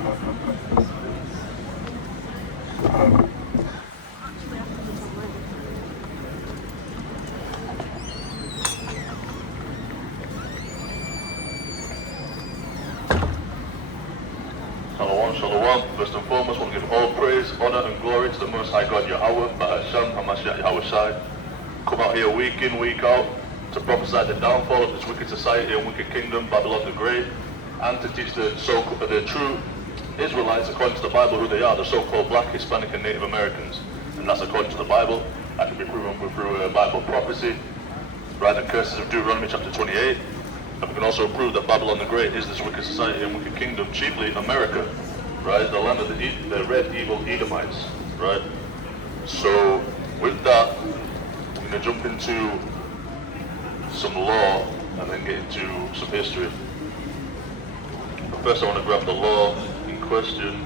Shalom, shalom. First and foremost, I want to give all praise, honor, and glory to the Most High God Yahweh, Bahasham, Hamashiach Yahweh Shai. Come out here week in, week out to prophesy the downfall of this wicked society and wicked kingdom, Babylon the Great, and to teach the true Israelites, according to the Bible, who they are, the so-called Black, Hispanic, and Native Americans. And that's according to the Bible. That can be proven through Bible prophecy, right? The curses of Deuteronomy chapter 28. And we can also prove that Babylon the Great is this wicked society and wicked kingdom, chiefly America, right? The land of the red evil Edomites, right? So with that, we're going to jump into some law and then get into some history. But first I want to grab the law in question,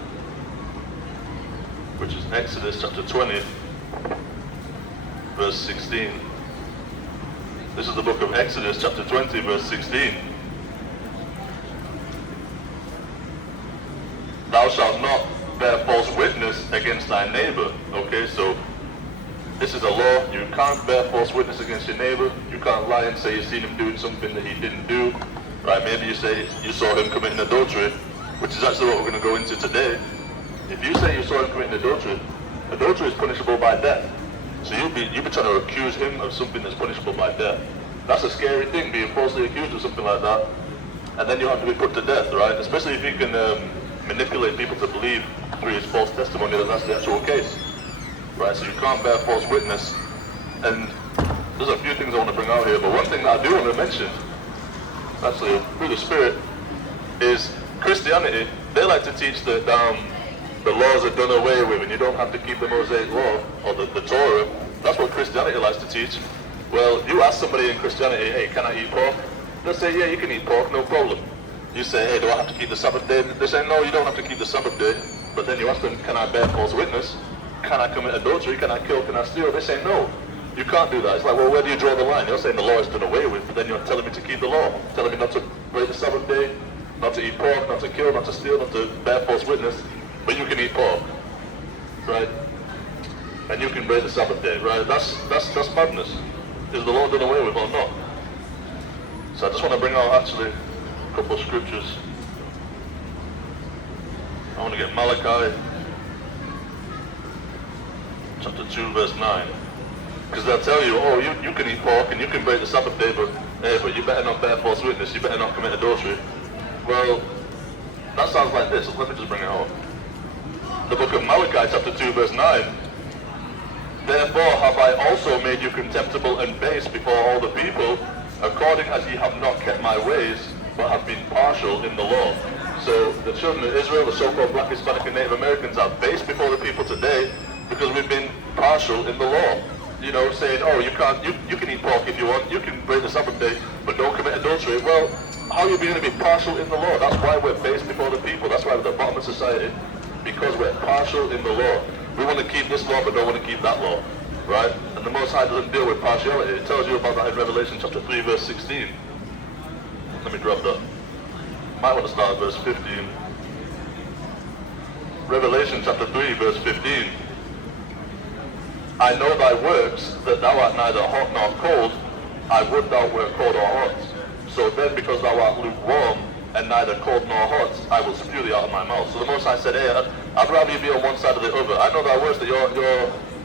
which is Exodus chapter 20, verse 16. This is the book of Exodus chapter 20, verse 16. Thou shalt not bear false witness against thy neighbor. Okay, so this is a law. You can't bear false witness against your neighbor. You can't lie and say you've seen him doing something that he didn't do. Right, maybe you say you saw him committing adultery, which is actually what we're going to go into today. If you say you saw him committing adultery, adultery is punishable by death. So you'll be trying to accuse him of something that's punishable by death. That's a scary thing, being falsely accused of something like that. And then you have to be put to death, right? Especially if you can manipulate people to believe through his false testimony that that's the actual case. Right, so you can't bear false witness. And there's a few things I want to bring out here, but one thing that I do want to mention, actually through the Spirit, is Christianity. They like to teach that the laws are done away with and you don't have to keep the Mosaic law or the Torah. That's what Christianity likes to teach. Well, you ask somebody in Christianity, hey, can I eat pork? They'll say, yeah, you can eat pork, no problem. You say, hey, do I have to keep the Sabbath day? They say, no, you don't have to keep the Sabbath day. But then you ask them, can I bear false witness? Can I commit adultery? Can I kill? Can I steal? They say, no, you can't do that. It's like, well, where do you draw the line? You're saying the law is done away with, but then you're telling me to keep the law. Telling me not to break the Sabbath day, not to eat pork, not to kill, not to steal, not to bear false witness. But you can eat pork, right? And you can break the Sabbath day, right? That's madness. Is the law done away with or not? So I just want to bring out actually a couple of scriptures. I want to get Malachi chapter 2, verse 9. Because they'll tell you, oh, you can eat pork and you can break the Sabbath day, but you better not bear false witness, you better not commit adultery. Well, that sounds like this. Let me just bring it out. The book of Malachi, chapter 2, verse 9. Therefore have I also made you contemptible and base before all the people, according as ye have not kept my ways, but have been partial in the law. So the children of Israel, the so-called Black, Hispanic, and Native Americans, are base before the people today because we've been partial in the law. You know, saying, oh, you can eat pork if you want, you can break the Sabbath day, but don't commit adultery. Well, how are you going to be partial in the law? That's why we're base before the people. That's why we're the bottom of society, because we're partial in the law. We want to keep this law, but don't want to keep that law, right? And the Most High doesn't deal with partiality. It tells you about that in Revelation chapter 3, verse 16. Let me drop that. Might want to start at verse 15. Revelation chapter 3, verse 15. I know thy works, that thou art neither hot nor cold. I would thou wert cold or hot. So then, because thou art lukewarm, and neither cold nor hot, I will spew thee out of my mouth. So the Most High said, hey, I'd rather you be on one side or the other. I know thy works, that you're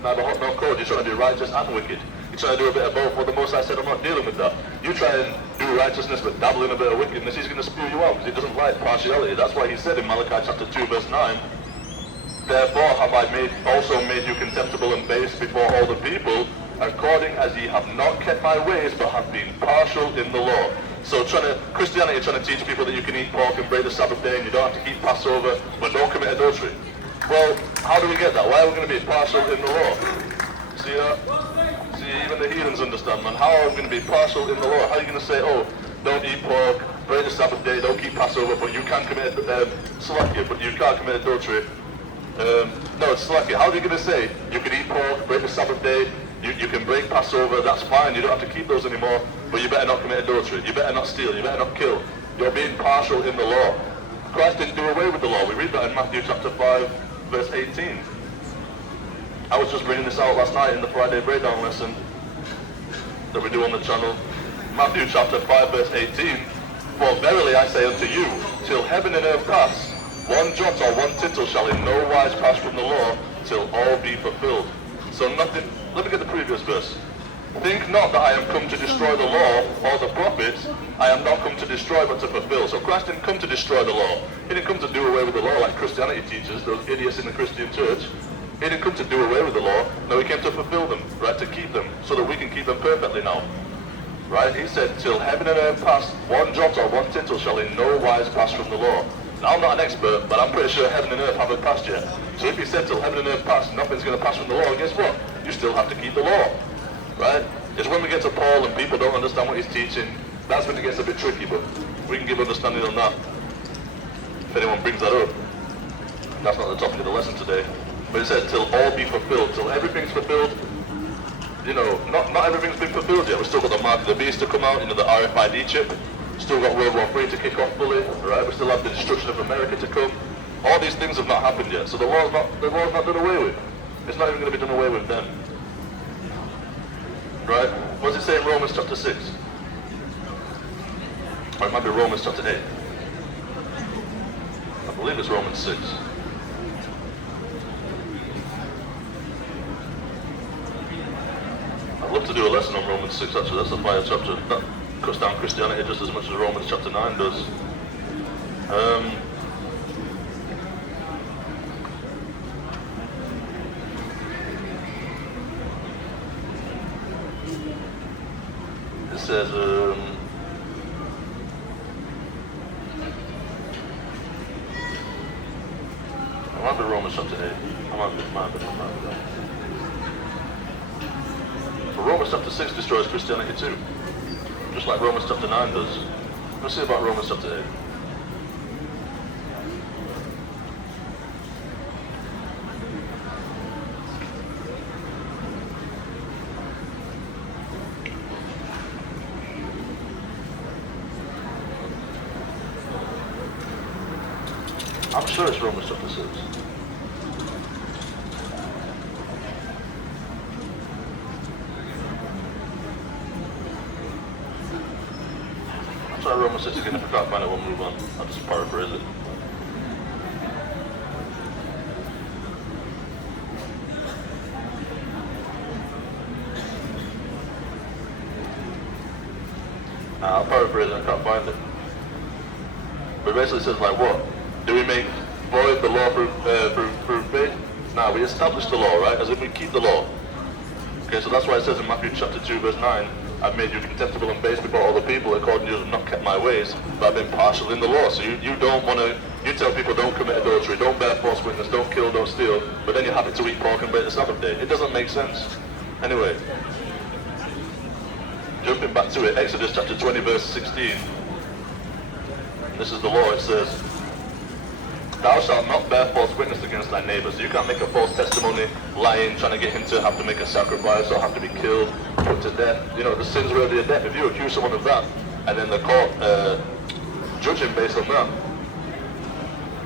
neither hot nor cold. You're trying to be righteous and wicked. You're trying to do a bit of both. Well, the Most High said, I'm not dealing with that. You try and do righteousness but dabble in a bit of wickedness, he's going to spew you out because he doesn't like partiality. That's why he said in Malachi chapter 2, verse 9, therefore have I also made you contemptible and base before all the people, according as ye have not kept my ways, but have been partial in the law. So Christianity trying to teach people that you can eat pork and break the Sabbath day and you don't have to keep Passover, but don't commit adultery. Well, how do we get that? Why are we going to be partial in the law? See that? See, even the heathens understand, man. How are we going to be partial in the law? How are you going to say, oh, don't eat pork, break the Sabbath day, don't keep Passover, but you can commit slakia, but you can't commit adultery? No, it's slakia. How are you going to say you can eat pork, break the Sabbath day, you can break Passover, that's fine, you don't have to keep those anymore, but you better not commit adultery, you better not steal, you better not kill. You're being partial in the law. Christ didn't do away with the law. We read that in Matthew chapter 5, verse 18. I was just bringing this out last night in the Friday breakdown lesson that we do on the channel. Matthew chapter 5, verse 18. For verily I say unto you, till heaven and earth pass, one jot or one tittle shall in no wise pass from the law, till all be fulfilled. So nothing, let me get the previous verse. Think not that I am come to destroy the law or the prophets. I am not come to destroy but to fulfill. So Christ didn't come to destroy the law. He didn't come to do away with the law like Christianity teaches, those idiots in the Christian church. He didn't come to do away with the law. No, he came to fulfill them, right? To keep them, so that we can keep them perfectly now. Right? He said, till heaven and earth pass, one jot or one tittle shall in no wise pass from the law. Now, I'm not an expert, but I'm pretty sure heaven and earth haven't passed yet. So if he said till heaven and earth pass, nothing's going to pass from the law, guess what? You still have to keep the law. Right? It's when we get to Paul and people don't understand what he's teaching, that's when it gets a bit tricky, but we can give understanding on that. If anyone brings that up. That's not the topic of the lesson today. But it says, till all be fulfilled, till everything's fulfilled. You know, not everything's been fulfilled yet. We've still got the mark of the beast to come out, you know, the RFID chip. Still got World War III to kick off fully, right? We still have the destruction of America to come. All these things have not happened yet, so the war's not done away with. It's not even going to be done away with then. Right? What does it say in Romans chapter 6? Or it might be Romans chapter 8. I believe it's Romans 6. I'd love to do a lesson on Romans 6 actually, that's a fire chapter. That cuts down Christianity just as much as Romans chapter 9 does. It says, I might be Romans chapter 8. I might be. But Romans chapter 6 destroys Christianity too. Just like Romans chapter 9 does. Let's see about Romans chapter 8. I'm sure it's Romans chapter 6. I'll try Romans 6 again. If I can't find it, we'll move on. I'll just paraphrase it. I'll paraphrase it. I can't find it. But basically it says like what? Do we make void the law through faith? No, we establish the law, right? As if we keep the law. Okay, so that's why it says in Matthew chapter 2, verse 9, I've made you contemptible and base before all the people, according to you have not kept my ways, but I've been partial in the law. So you don't want to, you tell people don't commit adultery, don't bear false witness, don't kill, don't steal, but then you're happy to eat pork and break the Sabbath day. It doesn't make sense. Anyway, jumping back to it, Exodus chapter 20, verse 16. This is the law, it says, thou shalt not bear false witness against thy neighbor. So you can't make a false testimony, lying, trying to get him to have to make a sacrifice or have to be killed, put to death. You know, the sin's worthy of death. If you accuse someone of that, and then the court judge him based on that,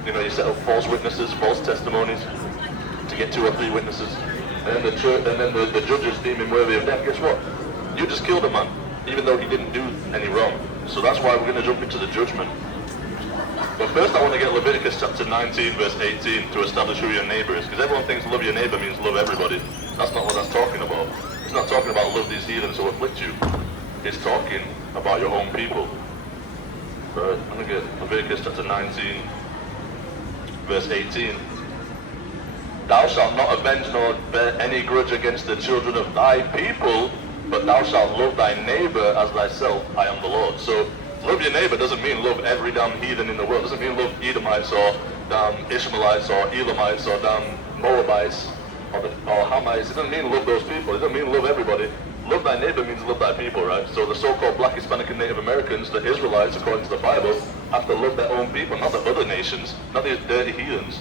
you know, you set up false witnesses, false testimonies to get 2 or 3 witnesses, and then the judges deem him worthy of death. Guess what? You just killed a man, even though he didn't do any wrong. So that's why we're going to jump into the judgment. But first I want to get Leviticus chapter 19 verse 18 to establish who your neighbor is, because everyone thinks love your neighbor means love everybody. That's not what that's talking about. It's not talking about love these heathens who afflict you. It's talking about your own people. Right, I'm going to get Leviticus chapter 19 verse 18. Thou shalt not avenge nor bear any grudge against the children of thy people, but thou shalt love thy neighbor as thyself. I am the Lord. So love your neighbor doesn't mean love every damn heathen in the world. It doesn't mean love Edomites or damn Ishmaelites or Elamites or damn Moabites or Hamites. It doesn't mean love those people. It doesn't mean love everybody. Love thy neighbor means love thy people, right? So the so-called Black, Hispanic, and Native Americans, the Israelites, according to the Bible, have to love their own people, not the other nations, not these dirty heathens.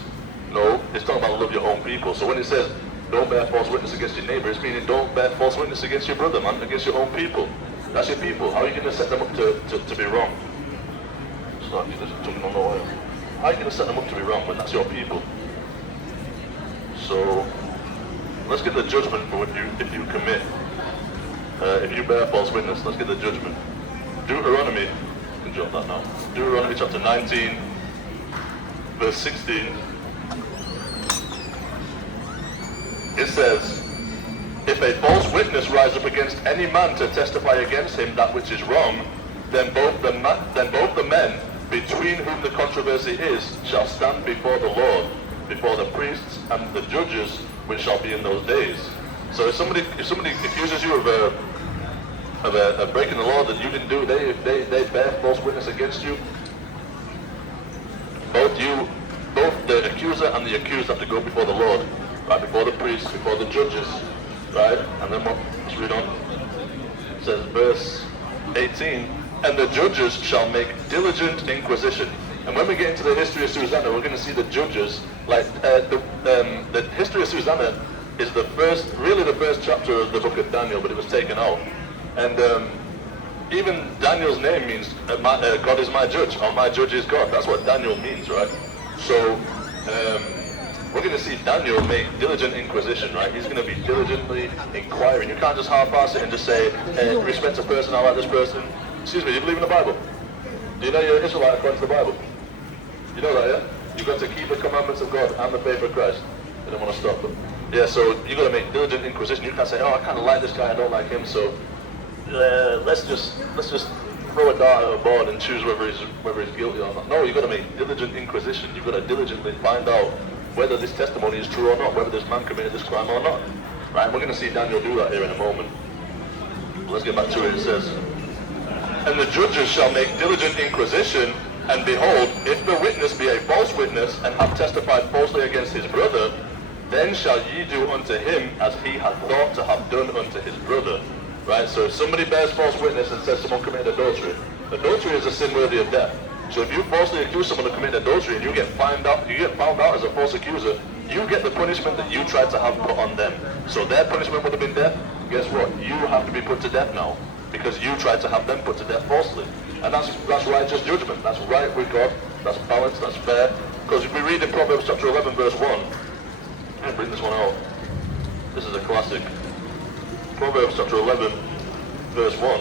No, it's talking about love your own people. So when it says, don't bear false witness against your neighbor, it's meaning don't bear false witness against your brother, man, against your own people. That's your people. How are you going to set them up to be wrong? Sorry, just talking on the oil. How are you going to set them up to be wrong when that's your people? So let's get the judgment for if you commit, if you bear false witness. Let's get the judgment. Deuteronomy, you can jot that now. Deuteronomy chapter 19, verse 16. It says, if a false witness rise up against any man to testify against him that which is wrong, then both the men between whom the controversy is shall stand before the Lord, before the priests and the judges which shall be in those days. So if somebody accuses you of breaking the law that you didn't do, they bear false witness against you, both the accuser and the accused have to go before the Lord, right, before the priests, before the judges, right? And then let's read on. It says, verse 18, and the judges shall make diligent inquisition. And when we get into the history of Susanna, we're going to see the judges, like the history of Susanna is really the first chapter of the book of Daniel, but it was taken out. And even Daniel's name means God is my judge, or my judge is God. That's what Daniel means, right? So we're going to see Daniel make diligent inquisition, right? He's going to be diligently inquiring. You can't just half-ass it and just say, hey, respect a person, I like this person. Excuse me, you believe in the Bible? Do you know you're an Israelite according to the Bible? You know that, yeah? You've got to keep the commandments of God and the faith of Christ. I don't want to stop them. Yeah, so you've got to make diligent inquisition. You can't say, oh, I kind of like this guy, I don't like him, so let's just throw a dart overboard and choose whether he's guilty or not. No, you've got to make diligent inquisition. You've got to diligently find out whether this testimony is true or not, whether this man committed this crime or not. Right, and we're going to see Daniel do that here in a moment. Let's get back to it. It says, and the judges shall make diligent inquisition, and behold, if the witness be a false witness, and have testified falsely against his brother, then shall ye do unto him as he had thought to have done unto his brother. Right, so if somebody bears false witness and says someone committed adultery, adultery is a sin worthy of death. So if you falsely accuse someone of committing adultery and you get found out as a false accuser, you get the punishment that you tried to have put on them. So their punishment would have been death. Guess what? You have to be put to death now, because you tried to have them put to death falsely. And that's righteous judgment. That's right with God. That's balanced. That's fair. Because if we read in Proverbs chapter 11 verse 1, I'm going to bring this one out. This is a classic. Proverbs chapter 11 verse 1.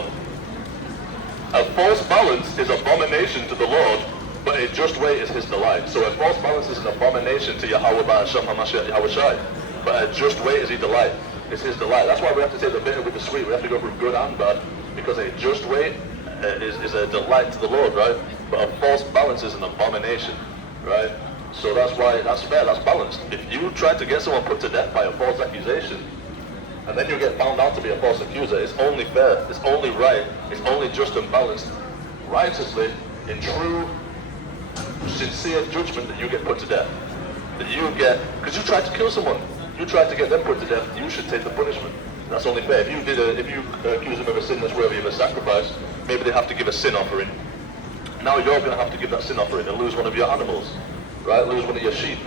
A false balance is abomination to the Lord, but a just weight is his delight. So a false balance is an abomination to Yahweh Ba'ashem HaMashiach Yahweh Shai, but a just weight is his delight. It's his delight. That's why we have to take the bitter with the sweet. We have to go from good and bad, because a just weight is a delight to the Lord, right? But a false balance is an abomination, right? So that's why that's fair, that's balanced. If you try to get someone put to death by a false accusation, and then you get found out to be a false accuser, it's only fair, it's only right, it's only just and balanced, righteously, in true, sincere judgment, that you get put to death. That you get, because you tried to kill someone, you tried to get them put to death, you should take the punishment. That's only fair. If you accuse them of a sin that's worthy of a sacrifice, maybe they have to give a sin offering. Now you're going to have to give that sin offering and lose one of your animals, right? Lose one of your sheep,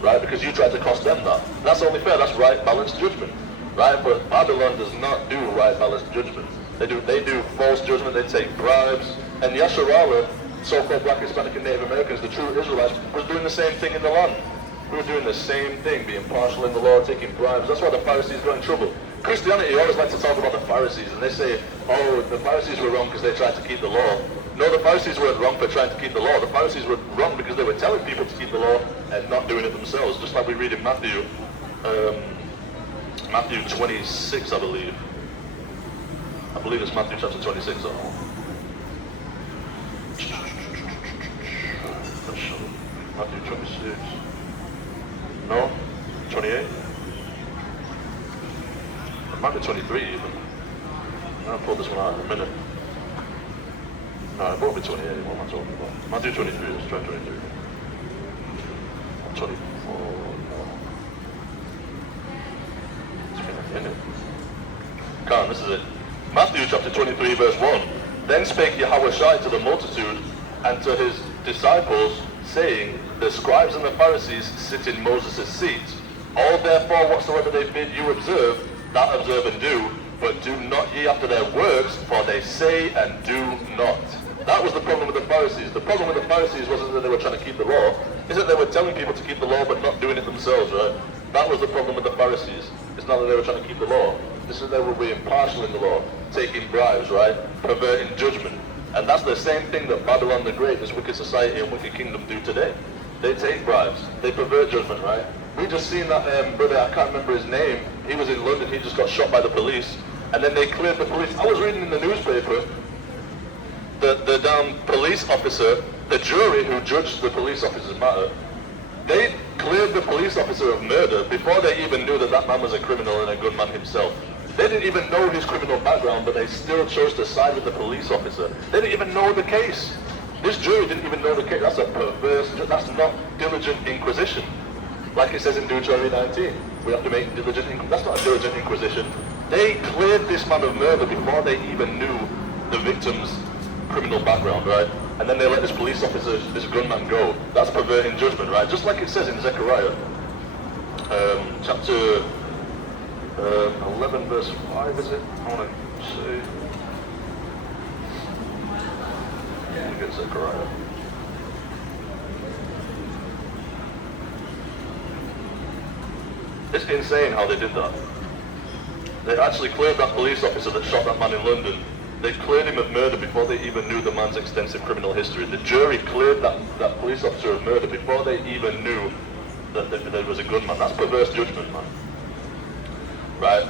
right? Because you tried to cost them that. That's only fair. That's right, balanced judgment. Right, but Babylon does not do right balanced judgment. They do false judgment. They take bribes. And Yasharala, so-called Black, Hispanic, and Native Americans, the true Israelites, was doing the same thing in the land. We were doing the same thing, being partial in the law, taking bribes. That's why the Pharisees got in trouble. Christianity always likes to talk about the Pharisees, and they say, oh, the Pharisees were wrong because they tried to keep the law. No, the Pharisees weren't wrong for trying to keep the law. The Pharisees were wrong because they were telling people to keep the law and not doing it themselves. Just like we read in Matthew 26, I believe. I believe it's Matthew chapter 26. Matthew 26. No? 28? It might be 23 even. I'll pull this one out in a minute. No, it won't be 28. What am I talking about? Matthew 23. Let's try 23. 24. Come on, this is it. Matthew chapter 23 verse 1. Then spake Yahweh Shai to the multitude and to his disciples, saying, the scribes and the Pharisees sit in Moses' seat. All therefore whatsoever they bid you observe, that observe and do, but do not ye after their works, for they say and do not. That was the problem with the Pharisees. The problem with the Pharisees wasn't that they were trying to keep the law, it's that they were telling people to keep the law but not doing it themselves, right? That was the problem with the Pharisees. It's not that they were trying to keep the law. This is that they were being partial in the law, taking bribes, right? Perverting judgment. And that's the same thing that Babylon the Great, this wicked society and wicked kingdom do today. They take bribes. They pervert judgment, right? We just seen that brother, I can't remember his name. He was in London, he just got shot by the police. And then they cleared the police. I was reading in the newspaper, the damn police officer, the jury who judged the police officer's matter, they cleared the police officer of murder before they even knew that that man was a criminal and a gunman himself. They didn't even know his criminal background, but they still chose to side with the police officer. They didn't even know the case. This jury didn't even know the case. That's a perverse, that's not diligent inquisition. Like it says in Deuteronomy 19, we have to make diligent inquisition. That's not a diligent inquisition. They cleared this man of murder before they even knew the victim's criminal background, right? And then they let this police officer, this gunman go. That's perverting judgment, right? Just like it says in Zechariah, chapter 11 verse 5, is it? I want to say, look at Zechariah. It's insane how they did that. They actually cleared that police officer that shot that man in London. They cleared him of murder before they even knew the man's extensive criminal history. The jury cleared that police officer of murder before they even knew that there was a gunman. That's perverse judgment, man. Right?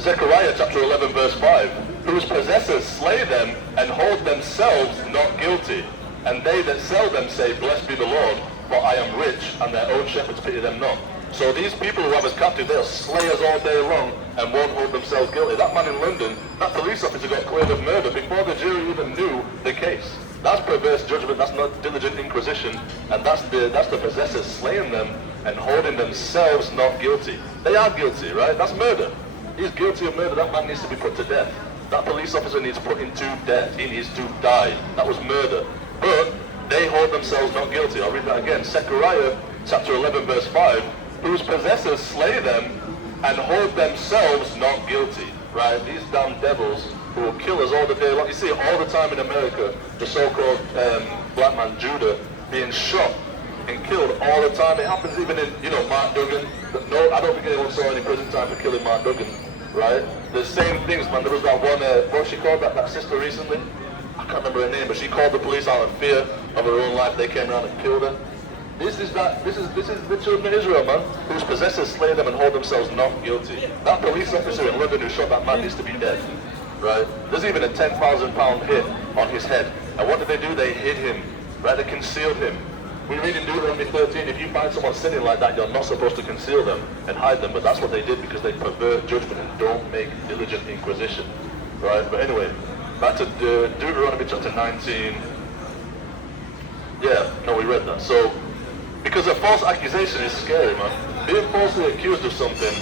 Zechariah chapter 11 verse 5. Whose possessors slay them and hold themselves not guilty. And they that sell them say, blessed be the Lord, for I am rich, and their own shepherds pity them not. So these people who have us captive, they'll slay us all day long and won't hold themselves guilty. That man in London, that police officer got cleared of murder before the jury even knew the case. That's perverse judgment, that's not diligent inquisition, and that's the possessors slaying them and holding themselves not guilty. They are guilty, right? That's murder. He's guilty of murder, that man needs to be put to death. That police officer needs put into death, he needs to die. That was murder. But they hold themselves not guilty. I'll read that again. Zechariah chapter 11 verse 5. Whose possessors slay them and hold themselves not guilty, right? These damn devils who will kill us all the day long. You see it all the time in America, the so-called black man Judah being shot and killed all the time. It happens even in, Mark Duggan. No, I don't think anyone saw any prison time for killing Mark Duggan, right? The same things, man. There was that one, what she called that sister recently? I can't remember her name, but she called the police out in fear of her own life. They came around and killed her. This is the children of Israel, man, whose possessors slay them and hold themselves not guilty. That police officer in London who shot that man needs to be dead, right? There's even a 10,000 pound hit on his head. And what did they do? They hid him, right? They concealed him. We read in Deuteronomy 13, if you find someone sinning like that, you're not supposed to conceal them and hide them. But that's what they did because they pervert judgment and don't make diligent inquisition, right? But anyway, back to Deuteronomy chapter 19. Yeah, no, we read that. So, because a false accusation is scary, man. Being falsely accused of something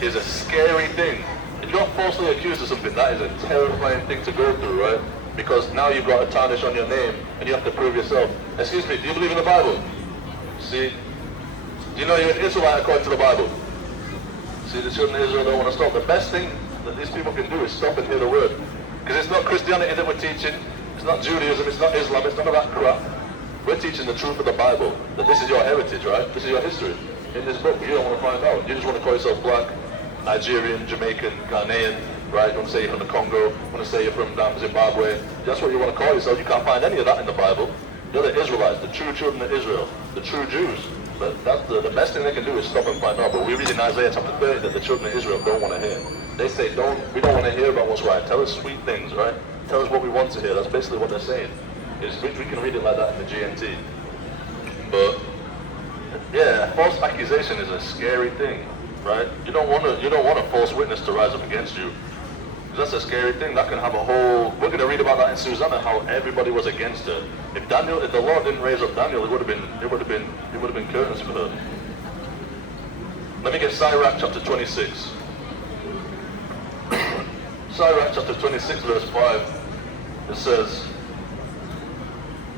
is a scary thing. If you're falsely accused of something, that is a terrifying thing to go through, right? Because now you've got a tarnish on your name, and you have to prove yourself. Excuse me, do you believe in the Bible? See? Do you know you're an Israelite according to the Bible? See, the children of Israel don't want to stop. The best thing that these people can do is stop and hear the word. Because it's not Christianity that we're teaching, it's not Judaism, it's not Islam, it's none of that crap. We're teaching the truth of the Bible, that this is your heritage, right? This is your history. In this book, you don't want to find out. You just want to call yourself black, Nigerian, Jamaican, Ghanaian, right? You want to say you're from the Congo, you want to say you're from Zimbabwe. That's what you want to call yourself. You can't find any of that in the Bible. You're the Israelites, the true children of Israel, the true Jews. But that's the best thing they can do is stop and find out. But we read in Isaiah chapter 30 that the children of Israel don't want to hear. They say, we don't want to hear about what's right. Tell us sweet things, right? Tell us what we want to hear. That's basically what they're saying. We can read it like that in the GNT. But yeah, false accusation is a scary thing, right? You don't want a false witness to rise up against you. That's a scary thing. That can have a whole. We're going to read about that in Susanna, how everybody was against her. If the Lord didn't raise up Daniel, it would have been curtains for her. Let me get Sirach chapter 26. Sirach chapter 26 verse 5. It says,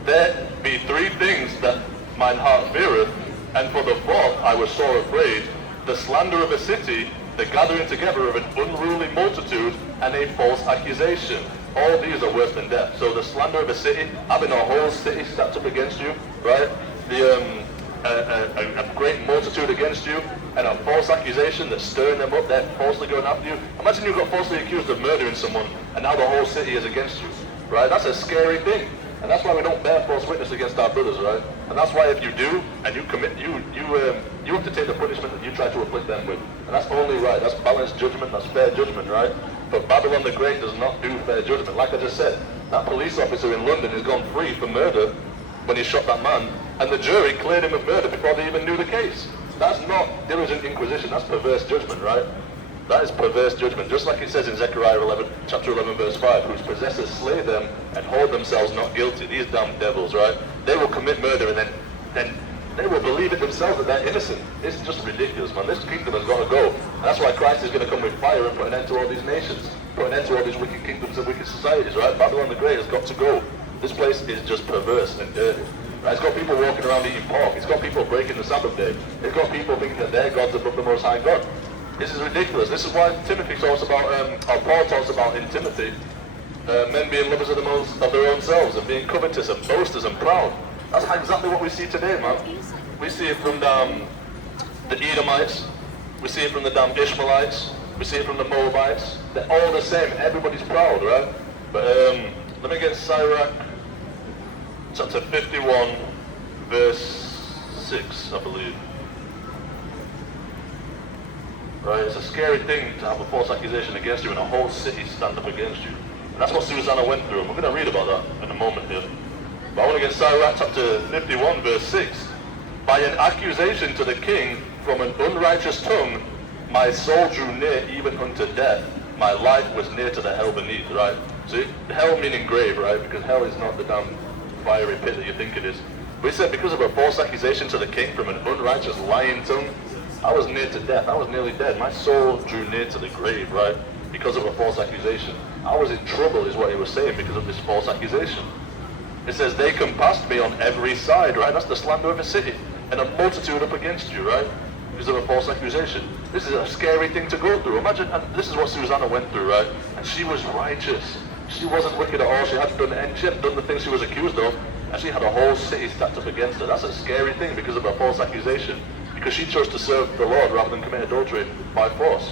there be three things that mine heart feareth, and for the fourth I was sore afraid, the slander of a city, the gathering together of an unruly multitude, and a false accusation. All these are worse than death. So the slander of a city, having a whole city stacked up against you, right? A great multitude against you, and a false accusation that's stirring them up, they're falsely going after you. Imagine you got falsely accused of murdering someone, and now the whole city is against you, right? That's a scary thing. And that's why we don't bear false witness against our brothers, right? And that's why if you do, and you commit, you have to take the punishment that you try to afflict them with. And that's only right. That's balanced judgment, that's fair judgment, right? But Babylon the Great does not do fair judgment. Like I just said, that police officer in London has gone free for murder when he shot that man, and the jury cleared him of murder before they even knew the case. That's not diligent inquisition, that's perverse judgment, right? That is perverse judgment, just like it says in Zechariah 11, chapter 11, verse 5, whose possessors slay them and hold themselves not guilty. These damn devils, right? They will commit murder and then they will believe it themselves that they're innocent. It's just ridiculous, man. This kingdom has got to go. And that's why Christ is going to come with fire and put an end to all these nations, put an end to all these wicked kingdoms and wicked societies, right? Babylon the Great has got to go. This place is just perverse and dirty. Right? It's got people walking around eating pork. It's got people breaking the Sabbath day. It's got people thinking that their God's above the Most High God. This is ridiculous. This is why Timothy talks about, or Paul talks about in Timothy, men being lovers of their own selves and being covetous and boasters and proud. That's exactly what we see today, man. We see it from the Edomites. We see it from the damn Ishmaelites. We see it from the Moabites. They're all the same. Everybody's proud, right? But let me get Sirach, chapter 51, verse 6, I believe. Right, it's a scary thing to have a false accusation against you and a whole city stand up against you. And that's what Susanna went through, and we're going to read about that in a moment here. But I want to get Sirach chapter 51, verse 6. By an accusation to the king from an unrighteous tongue, my soul drew near even unto death. My life was near to the hell beneath, right? See, hell meaning grave, right? Because hell is not the damn fiery pit that you think it is. We said because of a false accusation to the king from an unrighteous lying tongue, I was near to death. I was nearly dead. My soul drew near to the grave, right? Because of a false accusation. I was in trouble is what he was saying because of this false accusation. It says, they compassed me on every side, right? That's the slander of a city. And a multitude up against you, right? Because of a false accusation. This is a scary thing to go through. Imagine, and this is what Susanna went through, right? And she was righteous. She wasn't wicked at all. She hadn't done the things she was accused of. And she had a whole city stacked up against her. That's a scary thing because of a false accusation. Because she chose to serve the Lord rather than commit adultery by force.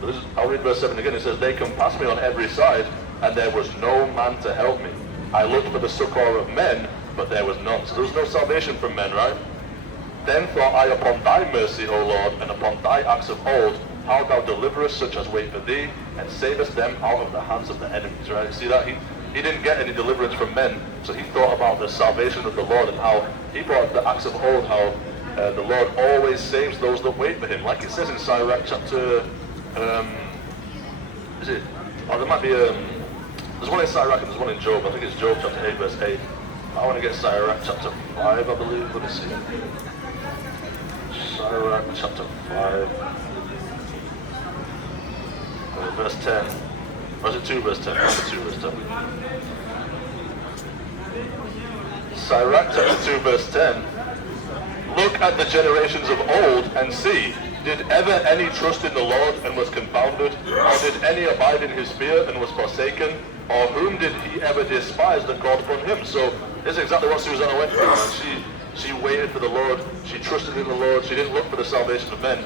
So I'll read verse 7 again. It says, they compassed me on every side, and there was no man to help me. I looked for the succor of men, but there was none. So there was no salvation from men, right? Then thought I upon thy mercy, O Lord, and upon thy acts of old, how thou deliverest such as wait for thee, and savest them out of the hands of the enemies, right? See that? He didn't get any deliverance from men, so he thought about the salvation of the Lord and how he brought the acts of old, how the Lord always saves those that wait for him. Like it says in Sirach chapter, is it? Oh, there might be, there's one in Sirach and there's one in Job. I think it's Job chapter 8, verse 8. I want to get Sirach chapter 5, I believe. Let me see. Sirach chapter 5, verse 10. Or is it 2 verse 10? Number 2 verse 10. Sirach chapter 2 verse 10. Look at the generations of old and see, did ever any trust in the Lord and was confounded? Or did any abide in his fear and was forsaken? Or whom did he ever despise that called upon him? So this is exactly what Susanna went through. And she waited for the Lord, she trusted in the Lord, she didn't look for the salvation of men.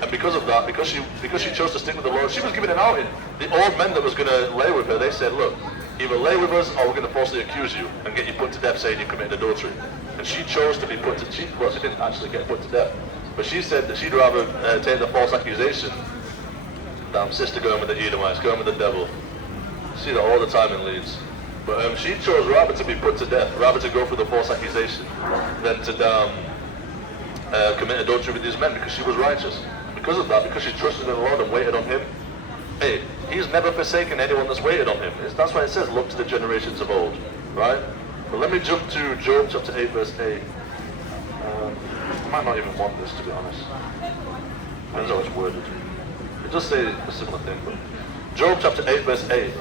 And because of that, because she chose to stick with the Lord, she was given an outing. The old men that was going to lay with her, they said, look, either lay with us or we're going to falsely accuse you and get you put to death saying you committed adultery. And she chose to be put to death. Well, she didn't actually get put to death. But she said that she'd rather take the false accusation. Damn sister going with the Edomites, going with the devil. See that all the time in Leeds. But she chose rather to be put to death, rather to go through the false accusation than to commit adultery with these men because she was righteous. Because of that, because she trusted in the Lord and waited on him, hey, he's never forsaken anyone that's waited on him. That's why it says, look to the generations of old, right? But let me jump to Job chapter 8, verse 8. I might not even want this, to be honest. Depends how it's worded. It does say a similar thing, but Job chapter 8, verse 8.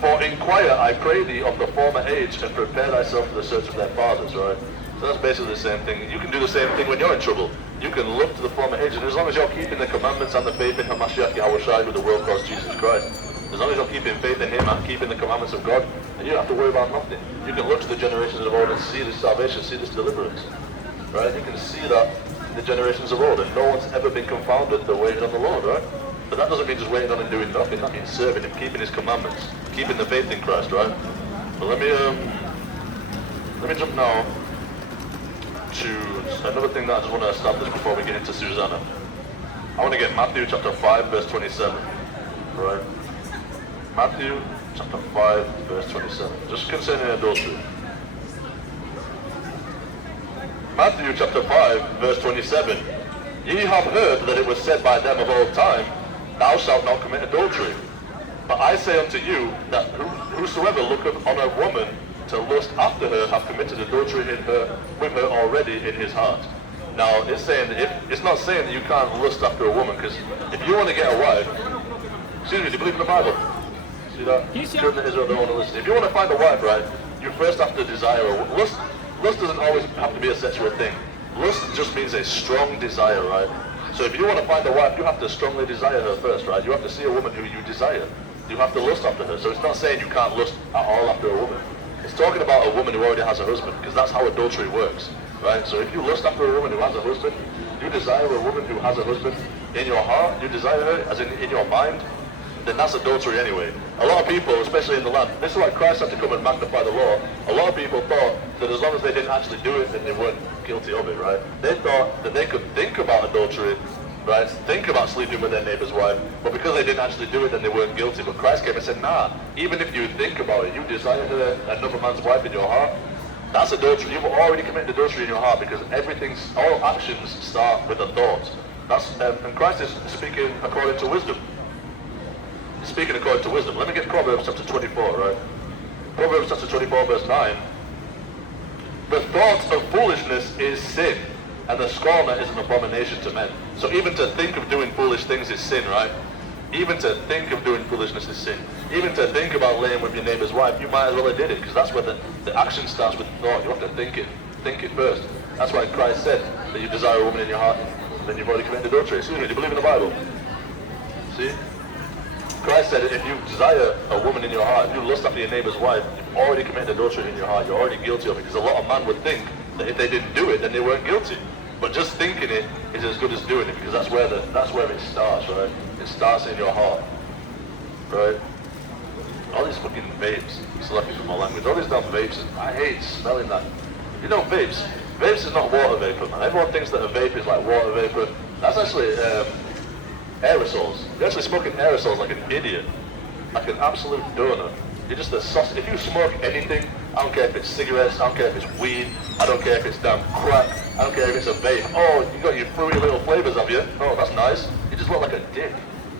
For inquire, I pray thee, of the former age, and prepare thyself for the search of their fathers, right? So that's basically the same thing. You can do the same thing when you're in trouble. You can look to the former age, and as long as you're keeping the commandments and the faith in Hamashiach Yahushua with the world called Jesus Christ, As long as you're keeping faith in Him and keeping the commandments of God, and you don't have to worry about nothing. You can look to the generations of old and see this salvation, see this deliverance. Right? You can see that in the generations of old, and no one's ever been confounded for waiting on the Lord, right? But that doesn't mean just waiting on Him doing nothing. That means serving Him, keeping His commandments, keeping the faith in Christ, right? But let me jump now to another thing that I just want to establish before we get into Susanna. I want to get Matthew chapter 5, verse 27, right? Matthew chapter 5, verse 27, just concerning adultery. Matthew chapter 5, verse 27. Ye have heard that it was said by them of old time, Thou shalt not commit adultery. But I say unto you, that whosoever looketh on a woman to lust after her hath committed adultery with her already in his heart. Now, it's saying that it's not saying that you can't lust after a woman, because if you want to get a wife, excuse me, do you believe in the Bible? See that? Children of Israel don't want to listen. If you want to find a wife, right, you first have to desire her. Lust doesn't always have to be a sexual thing. Lust just means a strong desire, right? So if you want to find a wife, you have to strongly desire her first, right? You have to see a woman who you desire. You have to lust after her. So it's not saying you can't lust at all after a woman. It's talking about a woman who already has a husband, because that's how adultery works, right? So if you lust after a woman who has a husband, you desire a woman who has a husband in your heart, you desire her as in your mind, then that's adultery anyway. A lot of people, especially in the land, this is why Christ had to come and magnify the law. A lot of people thought that as long as they didn't actually do it, then they weren't guilty of it, right? They thought that they could think about adultery, right? Think about sleeping with their neighbor's wife, but because they didn't actually do it, then they weren't guilty. But Christ came and said, nah, even if you think about it, you desire another man's wife in your heart, that's adultery. You've already committed adultery in your heart, because all actions start with a thought. And Christ is speaking according to wisdom. He's speaking according to wisdom. Let me get Proverbs chapter 24, right? Proverbs chapter 24, verse 9. The thought of foolishness is sin, and the scorner is an abomination to men. So even to think of doing foolish things is sin, right? Even to think of doing foolishness is sin. Even to think about laying with your neighbor's wife, you might as well have did it, because that's where the action starts with thought. You have to think it first. That's why Christ said that you desire a woman in your heart, then you've already committed adultery. Excuse me, do you believe in the Bible? See? Christ said if you desire a woman in your heart, if you lust after your neighbor's wife, you've already committed adultery in your heart. You're already guilty of it, because a lot of men would think that if they didn't do it, then they weren't guilty. But just thinking it is as good as doing it, because that's where it starts, right? It starts in your heart, right? All these fucking vapes, selected from my language, all these damn vapes, I hate smelling that. You know vapes is not water vapor, man. Everyone thinks that a vape is like water vapor. That's actually aerosols. You're actually smoking aerosols like an idiot, like an absolute donut. You're just a sauce. If you smoke anything, I don't care if it's cigarettes, I don't care if it's weed, I don't care if it's damn crack, I don't care if it's a vape. Oh, you got your fruity little flavors, have you? Oh, that's nice. You just look like a dick.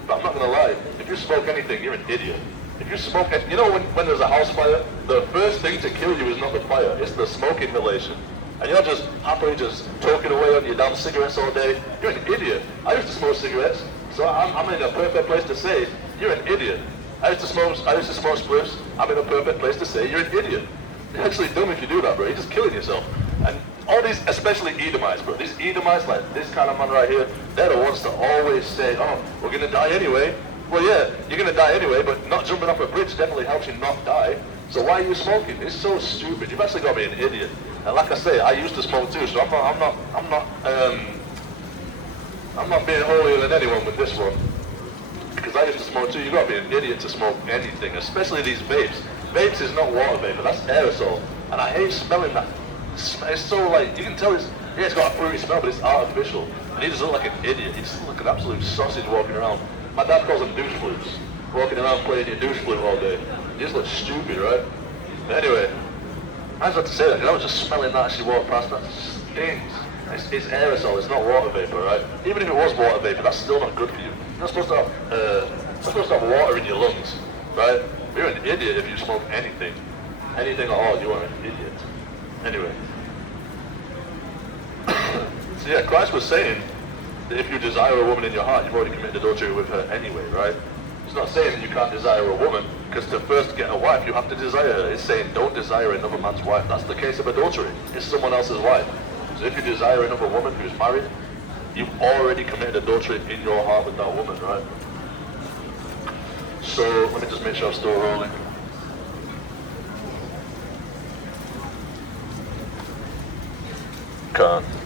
But I'm not gonna lie, if you smoke anything, you're an idiot. If you smoke, you know when there's a house fire, the first thing to kill you is not the fire, it's the smoke inhalation. And you're just happily just talking away on your damn cigarettes all day. You're an idiot. I used to smoke cigarettes, so I'm in a perfect place to say you're an idiot. I used to smoke spliffs. I'm in a perfect place to say you're an idiot. You're actually dumb if you do that, bro. You're just killing yourself. And all these, especially Edomites, bro. These Edomites, like this kind of man right here, they're the ones that always say, oh, we're gonna die anyway. Well, yeah, you're gonna die anyway, but not jumping off a bridge definitely helps you not die. So why are you smoking? It's so stupid. You've actually got to be an idiot. And like I say, I used to smoke too, so I'm not being holier than anyone with this one. Because I used to smoke too. You've got to be an idiot to smoke anything, especially these vapes. Vapes is not water vapor, that's aerosol. And I hate smelling that. It's so like, you can tell it's got a fruity smell, but it's artificial. And you just look like an idiot. You just look like an absolute sausage walking around. My dad calls them douche flutes. Walking around playing your douche flute all day. You just look stupid, right? But anyway, I just had to say that, because I was just smelling that as she walked past. That stinks. It's aerosol, it's not water vapor, right? Even if it was water vapor, that's still not good for you. You're not supposed to have water in your lungs, right? You're an idiot if you smoke anything. Anything at all, you are an idiot. Anyway. So yeah, Christ was saying that if you desire a woman in your heart, you've already committed adultery with her anyway, right? It's not saying that you can't desire a woman, because to first get a wife, you have to desire her. It's saying don't desire another man's wife. That's the case of adultery. It's someone else's wife. So if you desire another woman who's married, you've already committed adultery in your heart with that woman, right? So let me just make sure I'm still rolling. Con.